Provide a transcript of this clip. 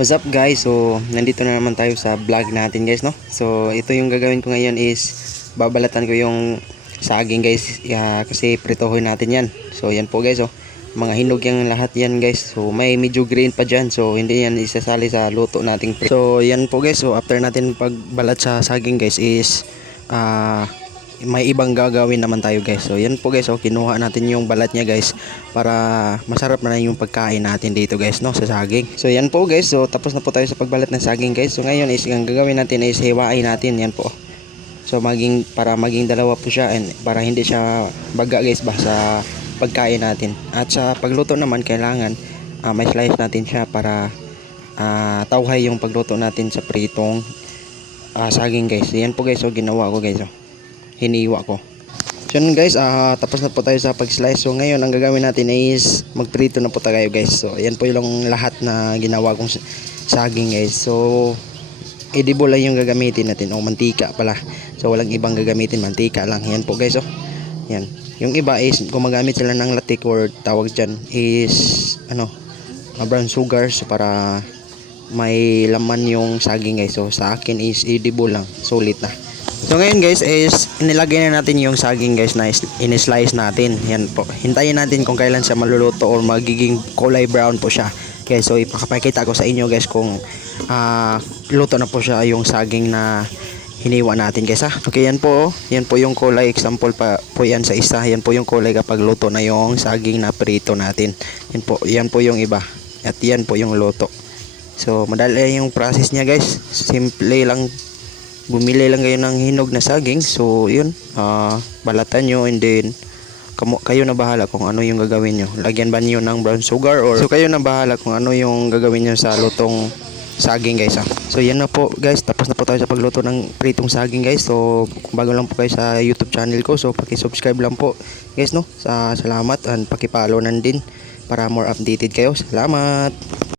What's up guys? So, nandito na naman tayo sa vlog natin guys, no? So, ito yung gagawin ko ngayon is babalatan ko yung saging guys, kasi pritohin natin yan. So, yan po guys, oh. Mga hinog yung lahat yan guys. So, may medyo green pa dyan. So, hindi yan isasali sa luto nating So, yan po guys. So, after natin pagbalat sa saging guys is may ibang gagawin naman tayo guys. So yan po guys, oh, kinuha natin yung balat niya guys para masarap na yung pagkain natin dito guys, no, sa saging. So yan po guys, so tapos na po tayo sa pagbalat ng saging guys. So ngayon is ang gagawin natin is hiwain natin yan po. So para maging dalawa po siya and para hindi siya baga guys ba sa pagkain natin. At sa pagluto naman kailangan may slice natin siya para tauhay yung pagluto natin sa pritong saging guys. Yan po guys, so ginawa ko guys, oh, hiniwa ko. So yun guys, tapos na po tayo sa pag-slice. So ngayon ang gagawin natin is magprito na po tayo guys. So ayan po yung lahat na ginawa kong saging guys. So edible lang yung gagamitin natin, o mantika pala. So walang ibang gagamitin, mantika lang. Yan po guys, oh. Yan. Yung iba is gumagamit sila ng latik, or tawag dyan is brown sugar, so para may laman yung saging guys. So sa akin is edible lang, sulit na. So ngayon guys is nilagay na natin yung saging guys na in-slice natin. Yan po. Hintayin natin kung kailan siya maluluto or magiging kulay brown po siya. Okay, so ipakapakita ko sa inyo guys kung luto na po siya yung saging na hiniwa natin guys, ha. Okay, yan po. Yan po yung kulay, example pa po yan sa isa. Yan po yung kulay kapag luto na yung saging na prito natin. Yan po yung iba. At yan po yung luto. So madali yung process niya guys. Simple lang. Bumili lang kayo ng hinog na saging. So yun, balatan nyo and then kayo na bahala kung ano yung gagawin nyo. Lagyan ba nyo ng brown sugar, or so kayo na bahala kung ano yung gagawin nyo sa lutong saging guys, ha. So yan na po guys, tapos na po tayo sa pagluto ng pritong saging guys. So bago lang po kayo sa YouTube channel ko, so paki-subscribe lang po guys, no. Salamat, and paki-follow nan din para more updated kayo. Salamat.